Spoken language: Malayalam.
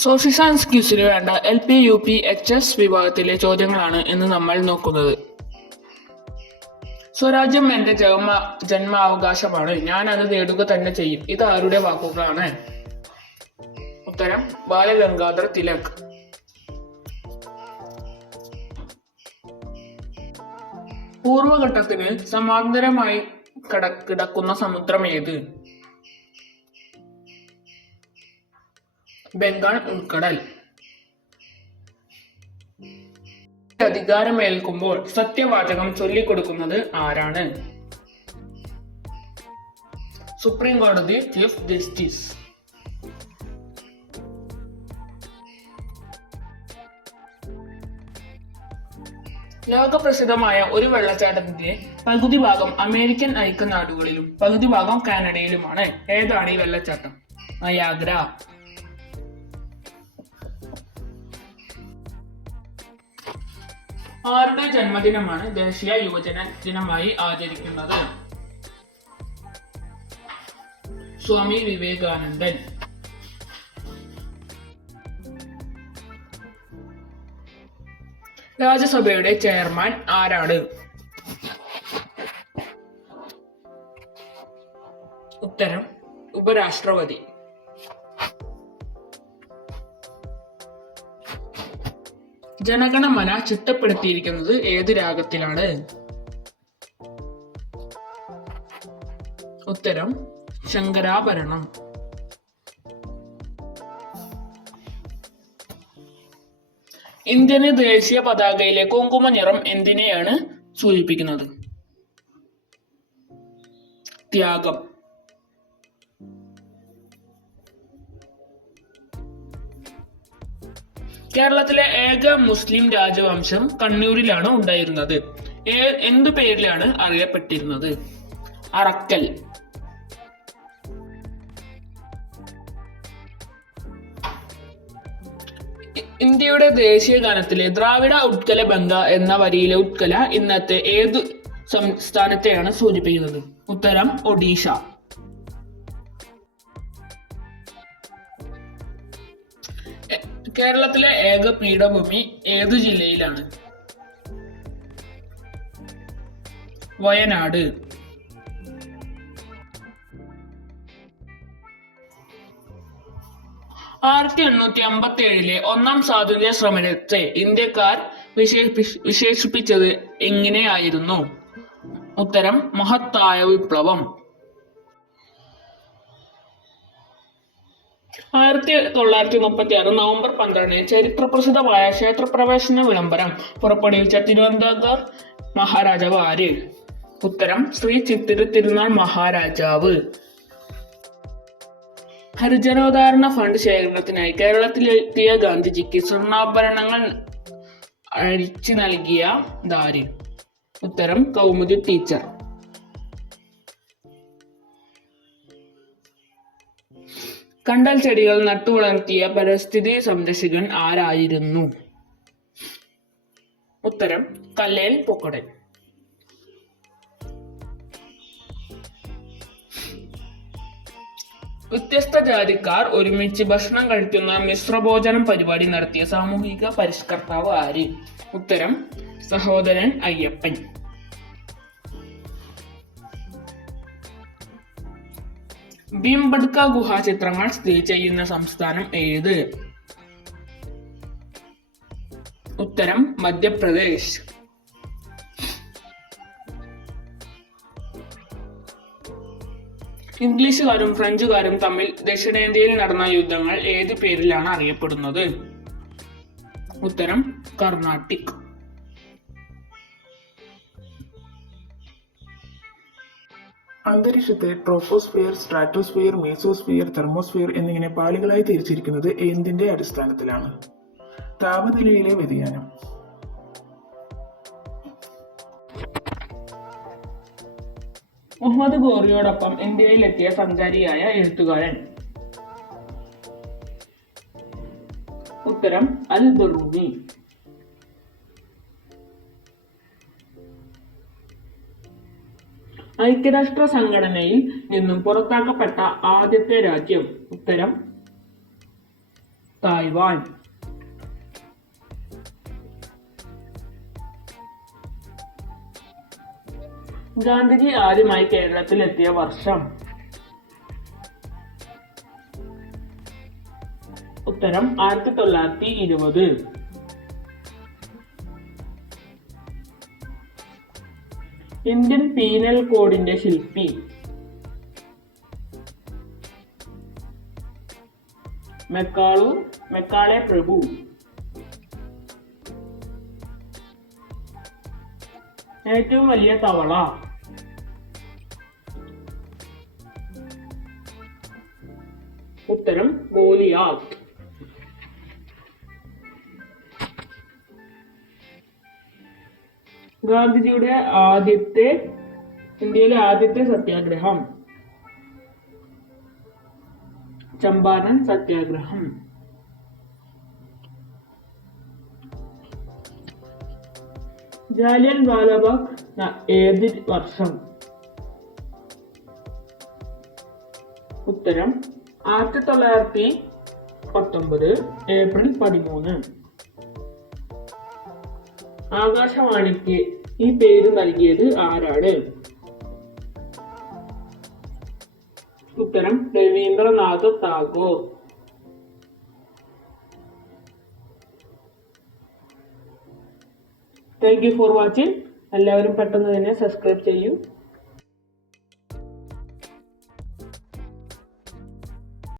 സോഷ്യൽ സയൻസ് ക്വിസിന് വേണ്ട LP UP HS വിഭാഗത്തിലെ ചോദ്യങ്ങളാണ് ഇന്ന് നമ്മൾ നോക്കുന്നത്. സ്വരാജ്യം എന്റെ ജന്മാവകാശമാണ്, ഞാൻ അത് നേടുക തന്നെ ചെയ്യും. ഇത് ആരുടെ വാക്കുകളാണ്? ഉത്തരം ബാലഗംഗാധർ തിലക്. പൂർവഘട്ടത്തിന് സമാന്തരമായി കിടക്കുന്ന സമുദ്രം ഏത്? ബംഗാൾ ഉൾക്കടൽ. അധികാരമേൽക്കുമ്പോൾ സത്യവാചകം ചൊല്ലിക്കൊടുക്കുന്നത് ആരാണ്? സുപ്രീം കോടതി ചീഫ് ജസ്റ്റിസ്. ലോകപ്രസിദ്ധമായ ഒരു വെള്ളച്ചാട്ടത്തിന്റെ പകുതി ഭാഗം അമേരിക്കൻ ഐക്യനാടുകളിലും പകുതി ഭാഗം കാനഡയിലുമാണ്. ഏതാണ് ഈ വെള്ളച്ചാട്ടം? നയാഗ്ര. ആരുടെ ജന്മദിനമാണ് ദേശീയ യുവജന ദിനമായി ആചരിക്കുന്നത്? സ്വാമി വിവേകാനന്ദൻ. രാജ്യസഭയുടെ ചെയർമാൻ ആരാണ്? ഉത്തരം ഉപരാഷ്ട്രപതി. ജനഗണമന ചിട്ടപ്പെടുത്തിയിരിക്കുന്നത് ഏത് രാഗത്തിലാണ്? ഉത്തരം ശങ്കരാഭരണം. ഇന്ത്യൻ ദേശീയ പതാകയിലെ കുങ്കുമ നിറം എന്തിനെയാണ് സൂചിപ്പിക്കുന്നത്? ത്യാഗം. കേരളത്തിലെ ഏക മുസ്ലിം രാജവംശം കണ്ണൂരിലാണ് ഉണ്ടായിരുന്നത്. എന്തു പേരിലാണ് അറിയപ്പെട്ടിരുന്നത്? അറക്കൽ. ഇന്ത്യയുടെ ദേശീയ ഗാനത്തിലെ ദ്രാവിഡ ഉത്കല ബംഗ എന്ന വരിയിലെ ഉത്കല ഇന്നത്തെ ഏതു സംസ്ഥാനത്തെയാണ് സൂചിപ്പിക്കുന്നത്? ഉത്തരം ഒഡീഷ. കേരളത്തിലെ ഏക പീഠഭൂമി ഏതു ജില്ലയിലാണ്? വയനാട്. 1857 ഒന്നാം സ്വാതന്ത്ര്യ സമരത്തെ ഇന്ത്യക്കാർ വിശേഷിപ്പിച്ചത് എങ്ങനെയായിരുന്നു? ഉത്തരം മഹത്തായ വിപ്ലവം. 1936 നവംബർ 12 ചരിത്രപ്രസിദ്ധമായ ക്ഷേത്രപ്രവേശന വിളംബരം പുറപ്പെടുവിച്ച തിരുവിതാംകൂർ മഹാരാജാവ് ആര്? ഉത്തരം ശ്രീ ചിത്തിര തിരുനാൾ മഹാരാജാവ്. ഹരിജനോദ്ധാരണ ഫണ്ട് ശേഖരണത്തിനായി കേരളത്തിലെത്തിയ ഗാന്ധിജിക്ക് സ്വർണ്ണാഭരണങ്ങൾ അഴിച്ചു നൽകിയ ആര്? ഉത്തരം കൗമുദി ടീച്ചർ. കണ്ടൽ ചെടികൾ നട്ടുവളർത്തിയ പരിസ്ഥിതി സംരക്ഷകൻ ആരായിരുന്നു? ഉത്തരം കല്ലേൽ പൊക്കടൻ. വ്യത്യസ്ത ജാതിക്കാർ ഒരുമിച്ച് ഭക്ഷണം കഴിക്കുന്ന മിശ്രഭോജനം പരിപാടി നടത്തിയ സാമൂഹിക പരിഷ്കർത്താവ് ആര്? ഉത്തരം സഹോദരൻ അയ്യപ്പൻ. ഭീംബഡ്ക ഗുഹാചിത്രങ്ങൾ സ്ഥിതി ചെയ്യുന്ന സംസ്ഥാനം ഏത്? ഉത്തരം മധ്യപ്രദേശ്. ഇംഗ്ലീഷുകാരും ഫ്രഞ്ചുകാരും തമ്മിൽ ദക്ഷിണേന്ത്യയിൽ നടന്ന യുദ്ധങ്ങൾ ഏത് പേരിലാണ് അറിയപ്പെടുന്നത്? ഉത്തരം കർണാട്ടിക്. അന്തരീക്ഷത്തെ ട്രോപ്പോസ്ഫിയർ, സ്ട്രാറ്റോസ്ഫിയർ, മീസോസ്ഫിയർ, തെർമോസ്ഫിയർ എന്നിങ്ങനെ പാളികളായി തിരിച്ചിരിക്കുന്നത് എന്തിന്റെ അടിസ്ഥാനത്തിലാണ്? താപനിലയിലെ വ്യതിയാനം. മുഹമ്മദ് ഗോറിയോടൊപ്പം ഇന്ത്യയിലെത്തിയ സഞ്ചാരിയായ എഴുത്തുകാരൻ? ഉത്തരം അൽ ബറൂനി. ഐക്യരാഷ്ട്ര സംഘടനയിൽ നിന്നും പുറത്താക്കപ്പെട്ട ആദ്യത്തെ രാജ്യം? ഉത്തരം തായ്വാൻ. ഗാന്ധിജി ആദ്യമായി കേരളത്തിൽ എത്തിയ വർഷം? ഉത്തരം 1920. ഇന്ത്യൻ പീനൽ കോഡിന്റെ ശില്പി? മെക്കാളെ പ്രഭു. ഏറ്റവും വലിയ തവള? ഉത്തരം ഗോലിയാത്ത്. ഗാന്ധിജിയുടെ ഇന്ത്യയിലെ ആദ്യത്തെ സത്യാഗ്രഹം? ചമ്പാരൻ സത്യാഗ്രഹം. ജാലിയൻ വാലാബാഗ് ഏത് വർഷം? ഉത്തരം 1919 ഏപ്രിൽ 13. ആകാശവാണിക്ക് ഈ പേര് നൽകിയത് ആരാണ്? ഉത്തരം Rabindranath Tagore. Thank you for watching. എല്ലാവരും പെട്ടെന്ന് തന്നെ സബ്സ്ക്രൈബ് ചെയ്യൂ.